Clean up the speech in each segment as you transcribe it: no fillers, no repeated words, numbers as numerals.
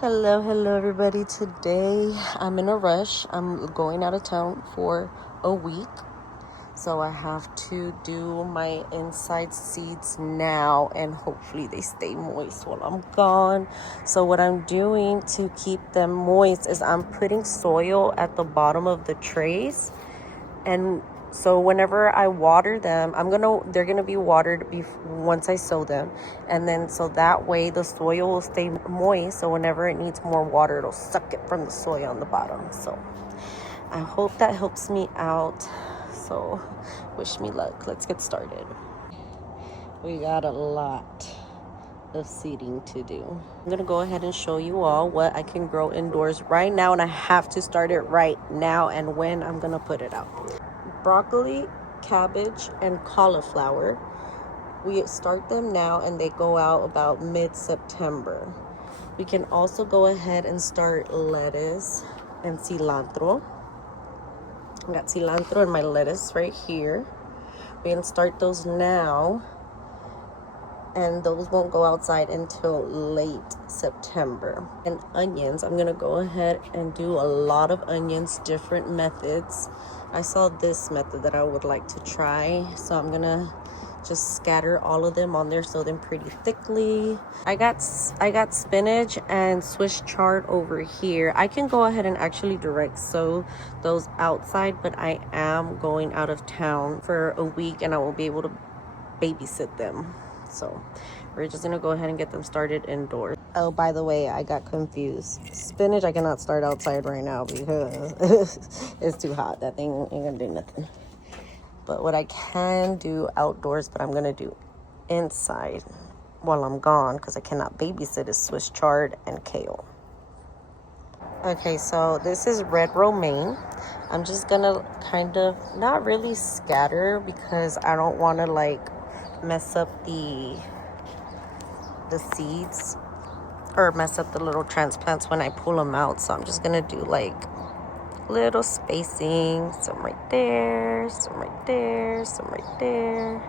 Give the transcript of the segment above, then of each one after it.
Hello everybody. Today I'm in a rush. I'm going out of town for a week. So I have to do my inside seeds now and hopefully they stay moist while I'm gone. So what I'm doing to keep them moist is I'm putting soil at the bottom of the trays, and so whenever I water them, they're gonna be watered once I sow them, and then so that way the soil will stay moist. So whenever it needs more water, it'll suck it from the soil on the bottom. So I hope that helps me out. So wish me luck. Let's get started. We got a lot of seeding to do. I'm gonna go ahead and show you all what I can grow indoors right now, and I have to start it right now and when I'm gonna put it out. Broccoli, cabbage, and cauliflower. We start them now and they go out about mid-September. We can also go ahead and start lettuce and cilantro. I got cilantro and my lettuce right here. We can start those now, and those won't go outside until late September. And onions, I'm gonna go ahead and do a lot of onions, different methods. I saw this method that I would like to try, so I'm gonna just scatter all of them on there, sow them pretty thickly. I got spinach and Swiss chard over here. I can go ahead and actually direct sow those outside, but I am going out of town for a week and I will be able to babysit them. So we're just gonna go ahead and get them started indoors. Oh, by the way, I got confused. Spinach I cannot start outside right now because it's too hot. That thing ain't gonna do nothing. But what I can do outdoors, but I'm gonna do inside while I'm gone because I cannot babysit, is Swiss chard and kale. Okay, so this is red romaine. I'm just gonna kind of not really scatter because I don't want to like mess up the seeds or mess up the little transplants when I pull them out. So I'm just gonna do like little spacing, some right there, some right there, some right there,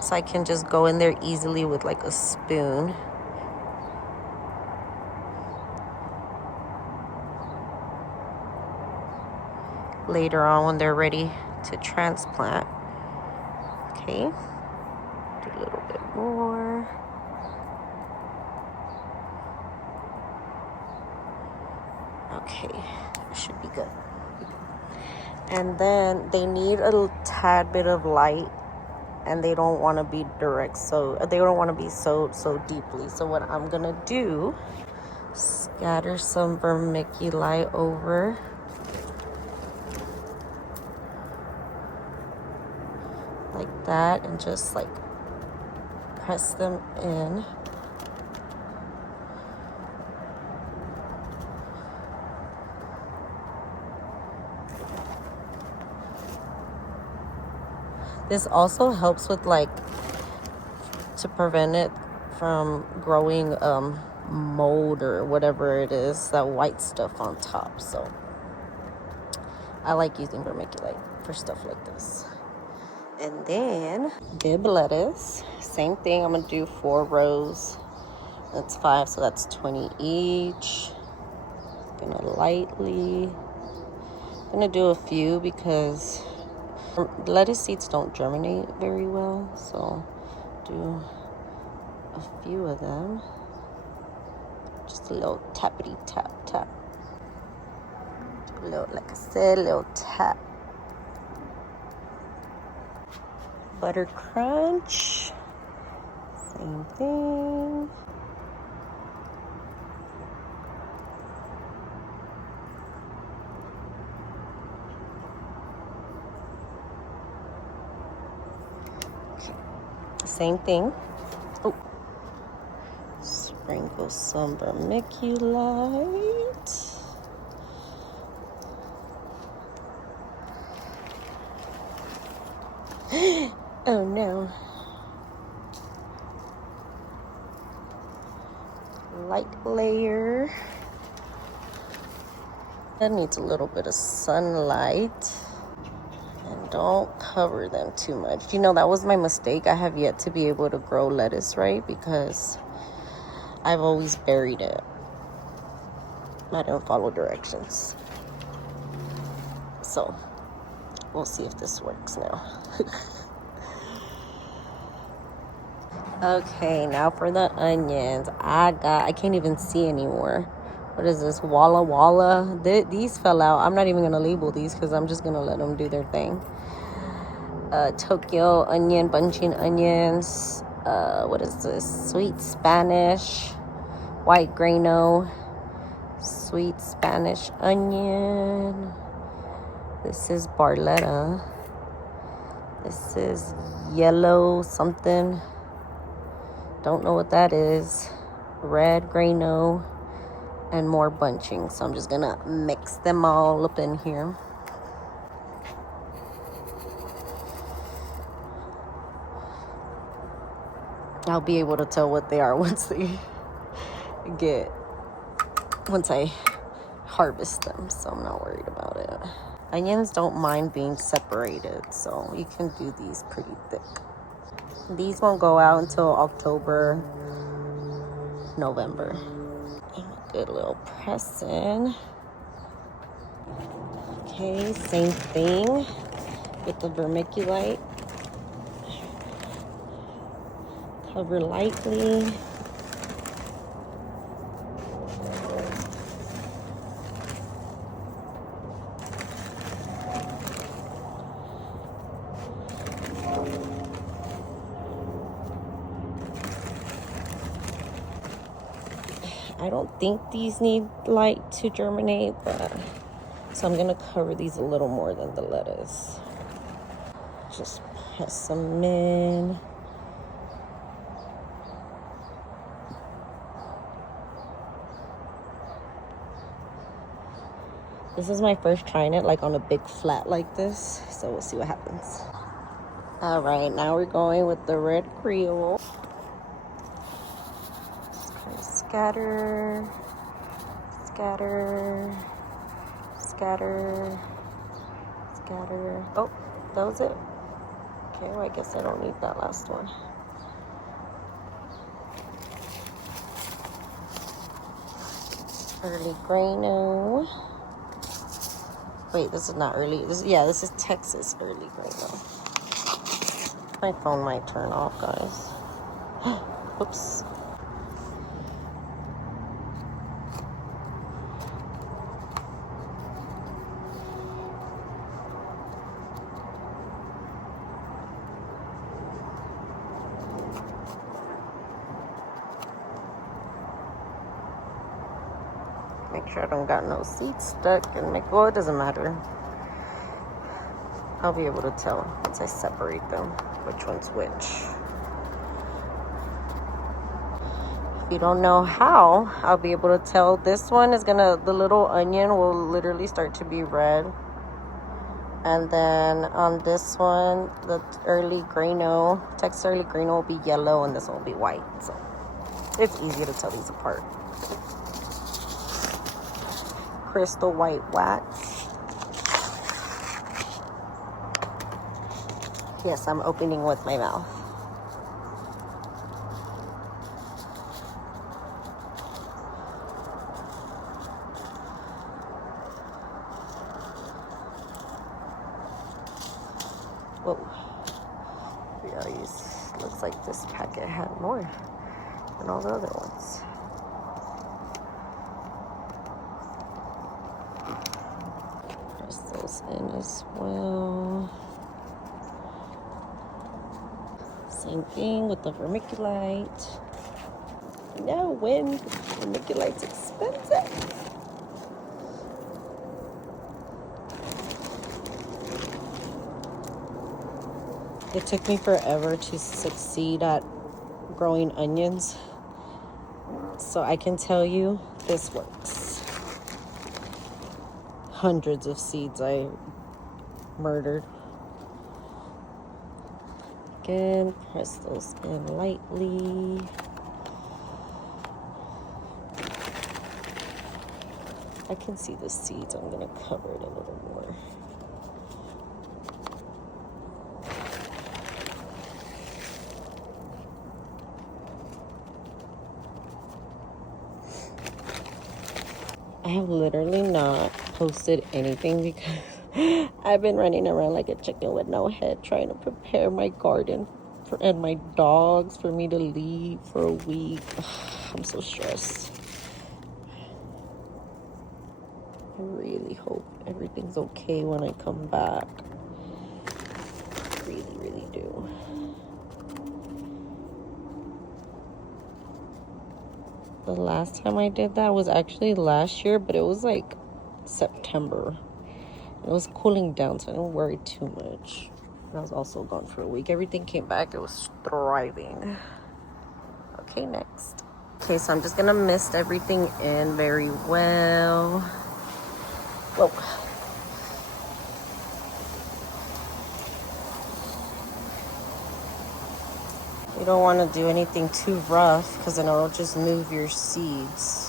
so I can just go in there easily with like a spoon. Later on when they're ready to transplant. Okay, do a little bit more. Okay, should be good. And then they need a tad bit of light, and they don't want to be direct, so they don't want to be sowed so deeply. So what I'm gonna do, scatter some vermiculite over, like that, and just like press them in. This also helps with like to prevent it from growing mold or whatever it is, that white stuff on top. So I like using vermiculite for stuff like this. And then bib lettuce, same thing. I'm gonna do 4 rows. That's 5, so that's 20 each. Gonna do a few because lettuce seeds don't germinate very well, so do a few of them. Just a little tappity tap tap. Do a little, like I said, a little tap. Butter crunch, same thing. Same thing. Oh, sprinkle some vermiculite. Oh no. Light layer. That needs a little bit of sunlight. And don't cover them too much. You know, that was my mistake. I have yet to be able to grow lettuce right because I've always buried it. I didn't follow directions. So we'll see if this works now. Okay, now for the onions. I can't even see anymore. What is this? Walla Walla. These fell out. I'm not even going to label these because I'm just going to let them do their thing. Tokyo onion, bunching onions. What is this? Sweet Spanish. White grano. Sweet Spanish onion. This is Barletta. This is yellow something. Don't know what that is. Red grano. And more bunching. So I'm just going to mix them all up in here. I'll be able to tell what they are once I harvest them, so I'm not worried about it. Onions don't mind being separated, so you can do these pretty thick. These won't go out until October, November. And a good little pressing. Okay, same thing with the vermiculite. Cover lightly. I don't think these need light to germinate, but so I'm gonna cover these a little more than the lettuce. Just press them in. This is my first trying it like on a big flat like this, so we'll see what happens. All right, now we're going with the red Creole. Just kind of scatter, scatter, scatter, scatter. Oh, that was it. Okay, well, I guess I don't need that last one. Early grano. Wait, this is not early. This is Texas early grano. My phone might turn off, guys. Oops. Make sure I don't got no seeds stuck and well, it doesn't matter. I'll be able to tell once I separate them which one's which. If you don't know how, I'll be able to tell this one is the little onion will literally start to be red. And then on this one, the early grano, Texas early grano will be yellow and this one will be white. So it's easy to tell these apart. Crystal white wax. Yes, I'm opening with my mouth. Whoa. Looks like this packet had more than all the other ones. Press those in as well. Same thing with the vermiculite. No, when vermiculite's expensive. It took me forever to succeed at growing onions. So I can tell you, this works. Hundreds of seeds I murdered. Again, press those in lightly. I can see the seeds. I'm going to cover it a little more. I I have literally not posted anything because I've been running around like a chicken with no head trying to prepare my garden and my dogs for me to leave for a week. I'm so stressed. I really hope everything's okay when I come back. I really, really do. The last time I did that was actually last year, but it was like September. It was cooling down, so I didn't worry too much. I was also gone for a week. Everything came back. It was thriving. Okay, next. Okay, so I'm just gonna mist everything in very well. Whoa. You don't want to do anything too rough because then it'll just move your seeds.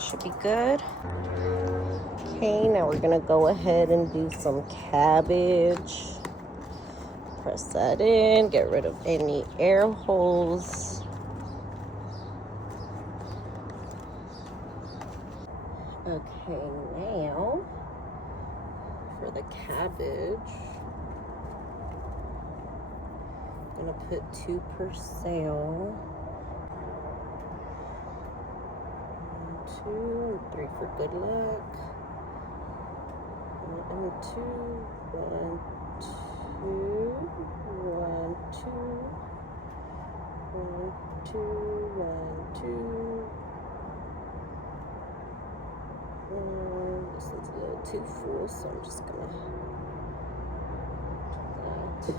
Should be good. Okay, now we're gonna go ahead and do some cabbage. Press that in, get rid of any air holes. Okay, now for the cabbage, I'm gonna put 2 per sale. 1, 2, 3 for good luck. 1, 2, 1, 2, 1, 2, 1, 2, 1, 2. This is a little too full, so I'm just gonna do that.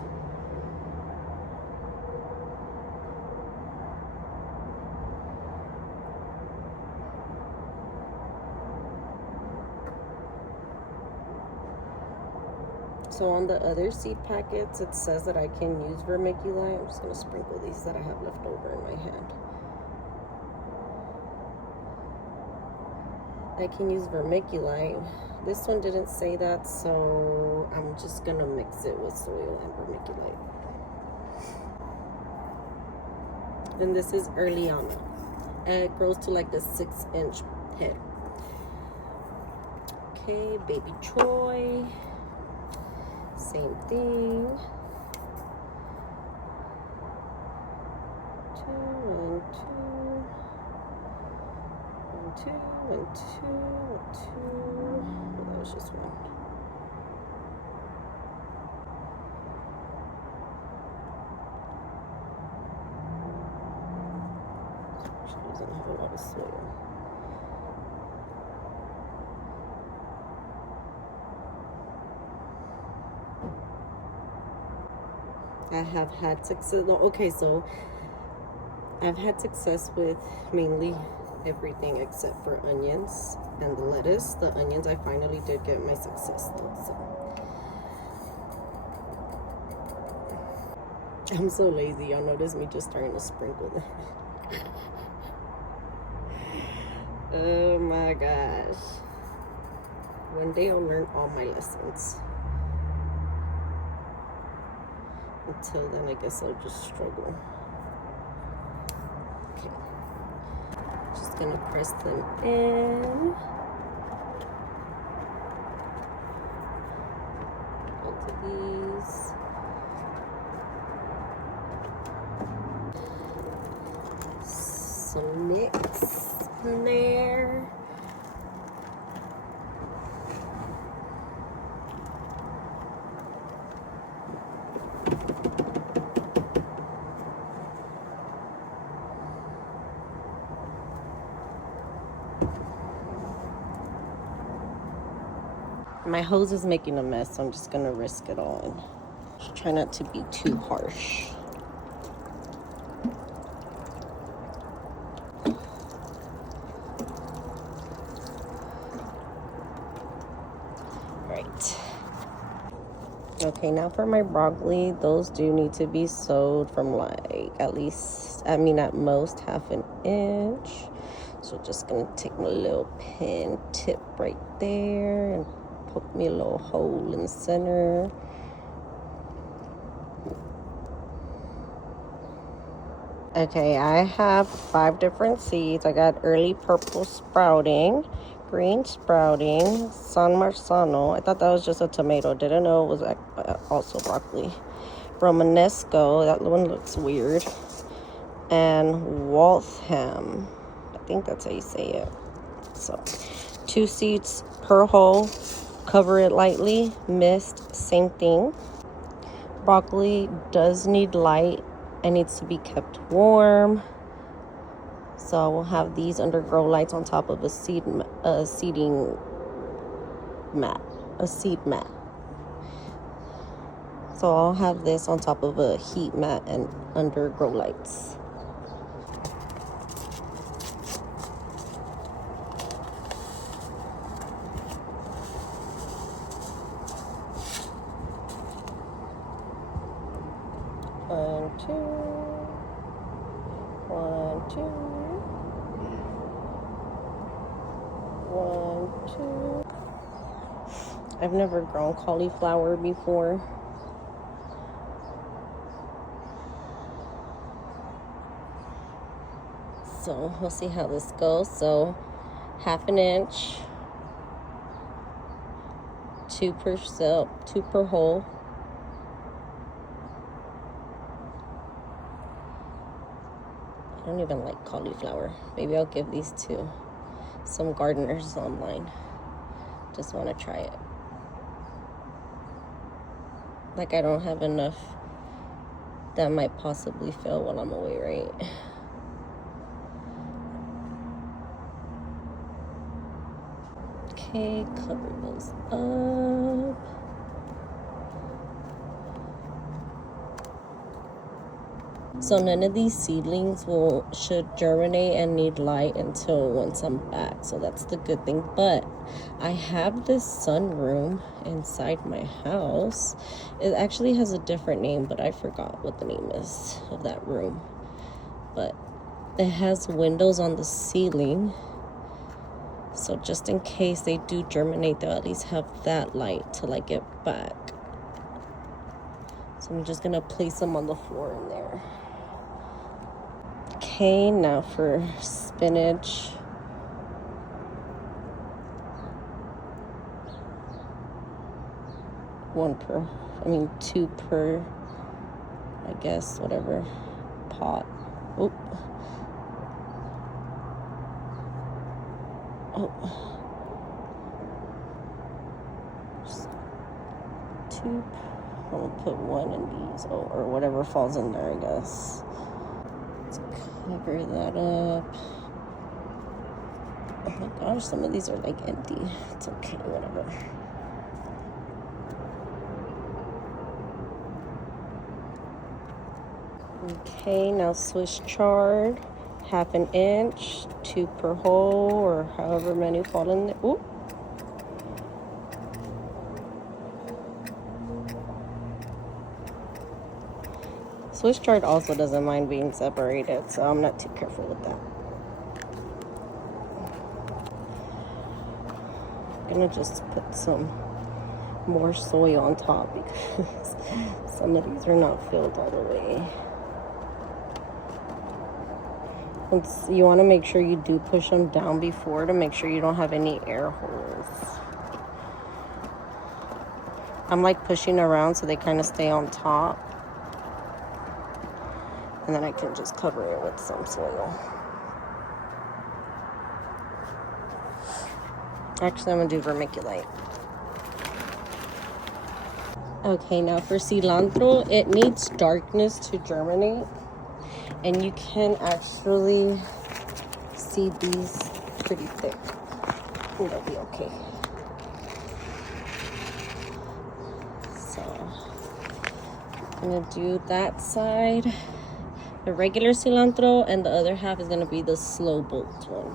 So on the other seed packets, it says that I can use vermiculite. I'm just gonna sprinkle these that I have left over in my hand. I can use vermiculite. This one didn't say that, so I'm just gonna mix it with soil and vermiculite. And this is earlyana. And it grows to like the 6-inch head. Okay, baby Troy. Same thing. 2 and 2. 1, 2, 1, 2, 1, 2. Oh, that was just one. She doesn't have a lot of soil. I have had success. Okay, so I've had success with mainly everything except for onions and the lettuce. The onions, I finally did get my success though. So I'm so lazy. Y'all notice me just starting to sprinkle them. Oh my gosh. One day I'll learn all my lessons. Until then, I guess I'll just struggle. Okay. Just gonna press them in. Both of these. Some mix in there. My hose is making a mess, so I'm just gonna risk it all and try not to be too harsh. Okay, now for my broccoli, those do need to be sewed from like at most half an inch. So just gonna take my little pin tip right there and poke me a little hole in the center. Okay, I have 5 different seeds. I got early purple sprouting, green sprouting, San Marzano. I thought that was just a tomato. Didn't know it was also broccoli. Romanesco, that one looks weird. And Waltham. I think that's how you say it. So 2 seeds per hole. Cover it lightly. Mist, same thing. Broccoli does need light and needs to be kept warm. So I will have these undergrow lights on top of a seed mat. So I'll have this on top of a heat mat and undergrow lights. One, two. 1, 2. I've never grown cauliflower before. So we'll see how this goes. So half an inch, 2 per hole. I don't even like cauliflower. Maybe I'll give these to some gardeners online. Just want to try it. Like I don't have enough that might possibly fail while I'm away, right? Okay, cover those up. So none of these seedlings should germinate and need light until once I'm back. So that's the good thing. But I have this sunroom inside my house. It actually has a different name, but I forgot what the name is of that room. But it has windows on the ceiling. So just in case they do germinate, they'll at least have that light till I get back. So I'm just gonna place them on the floor in there. Okay, now for spinach. Two per, I guess, whatever, pot. Oop. Oh. Just 2. I'm gonna put 1 in these, or whatever falls in there, I guess. Let's cover that up. Oh my gosh, some of these are like empty. It's okay, whatever. Okay, now Swiss chard, half an inch, 2 per hole, or however many fall in there. Ooh. Swiss chard also doesn't mind being separated, so I'm not too careful with that. I'm gonna just put some more soil on top because some of these are not filled all the way. You want to make sure you do push them down before to make sure you don't have any air holes. I'm like pushing around so they kind of stay on top. And then I can just cover it with some soil. Actually, I'm going to do vermiculite. Okay, now for cilantro, it needs darkness to germinate. And you can actually see these pretty thick. It'll be okay. So, I'm going to do that side. The regular cilantro, and the other half is going to be the slow bolt one.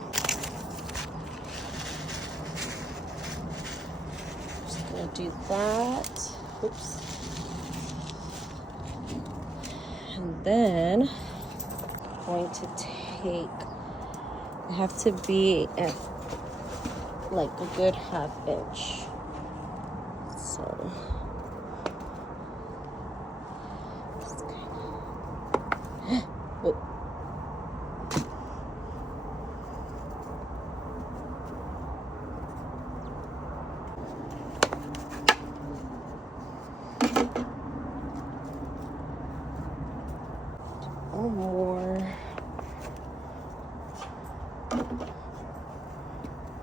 Just going to do that. Oops. And then I'm going to take, I have to be at like a good 1/2 inch. So just kind of, oh. One more.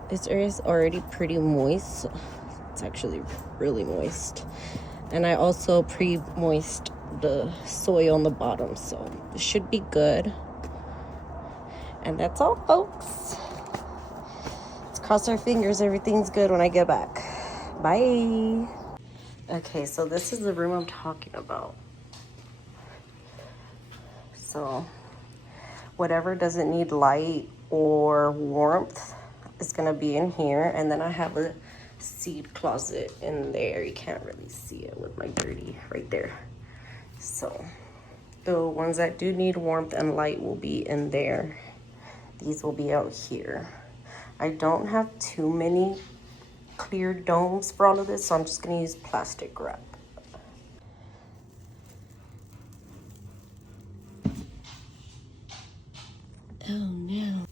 This area is already pretty moist. It's actually really moist. And I also pre-moist the soil on the bottom, so it should be good. And that's all, folks. Let's cross our fingers everything's good when I get back. Bye. Okay, so this is the room I'm talking about. So whatever doesn't need light or warmth is gonna be in here. And then I have a seed closet in there. You can't really see it with my dirty right there. So the ones that do need warmth and light will be in there. These will be out here. I don't have too many clear domes for all of this, so I'm just gonna use plastic wrap. Oh no.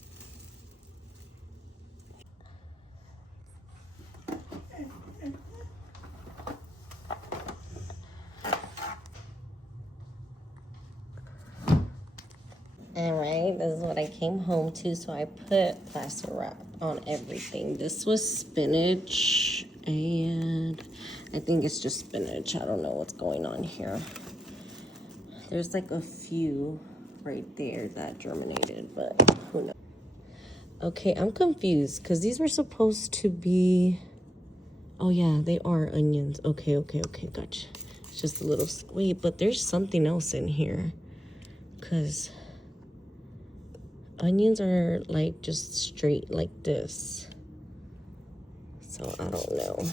All right, this is what I came home to. So I put plastic wrap on everything. This was spinach, and I think it's just spinach. I don't know what's going on here. There's like a few right there that germinated, but who knows? Okay, I'm confused because these were supposed to be, oh yeah, they are onions. Okay, gotcha. It's just a little, wait, but there's something else in here because onions are like just straight like this. So I don't know.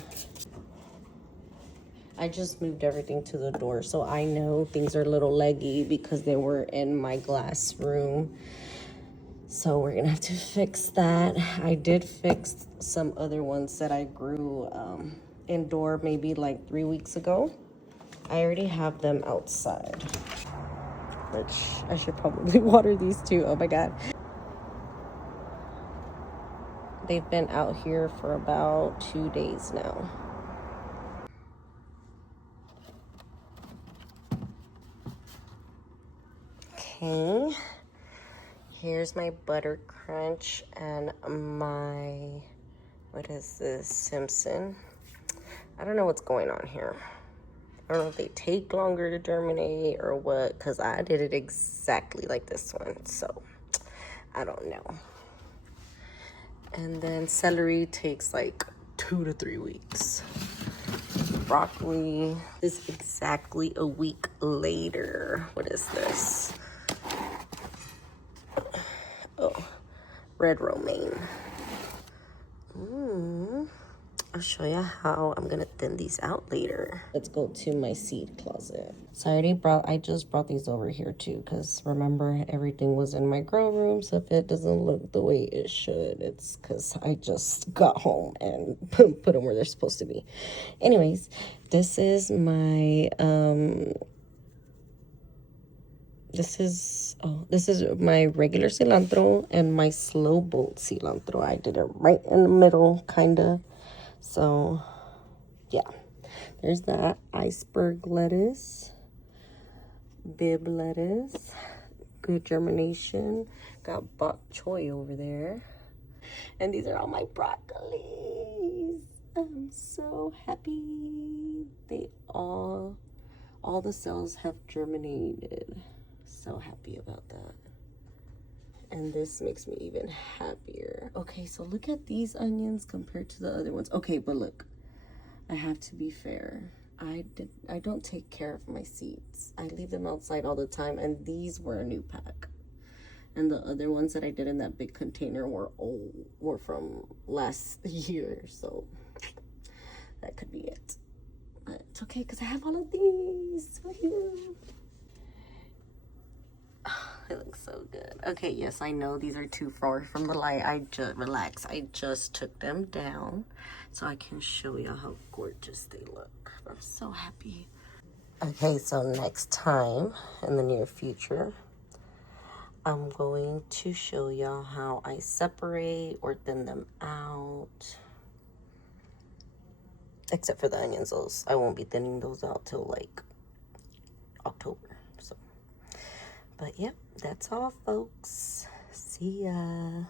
I just moved everything to the door, so I know things are a little leggy because they were in my glass room. So we're gonna have to fix that. I did fix some other ones that I grew indoor maybe like 3 weeks ago. I already have them outside, which I should probably water these too. Oh my God. They've been out here for about 2 days now. Okay, here's my butter crunch and my, what is this, Simpson. I don't know what's going on here. I don't know if they take longer to germinate or what, because I did it exactly like this one, so I don't know. And then celery takes like 2 to 3 weeks. Broccoli is exactly a week later. What is this? Oh, red romaine. I'll show you how I'm gonna thin these out later. Let's go to my seed closet. So I just brought these over here too, because remember everything was in my grow room. So if it doesn't look the way it should, it's because I just got home and put them where they're supposed to be. Anyways, this is my this is my regular cilantro and my slow bolt cilantro. I did it right in the middle, kind of. So, yeah. There's that iceberg lettuce, bib lettuce, good germination. Got bok choy over there. And these are all my broccolis. I'm so happy. They all the cells have germinated. So happy about that. And this makes me even happier. Okay, so look at these onions compared to the other ones. Okay, but look, I have to be fair. I don't take care of my seeds. I leave them outside all the time, and these were a new pack. And the other ones that I did in that big container were from last year, so that could be it. But it's okay, because I have all of these. Woo-hoo. They look so good. Okay, yes, I know these are too far from the light. I just took them down so I can show you how gorgeous they look. I'm so happy. Okay, so next time in the near future, I'm going to show y'all how I separate or thin them out. Except for the onions, those I won't be thinning those out till like October. So, but yep, that's all, folks. See ya.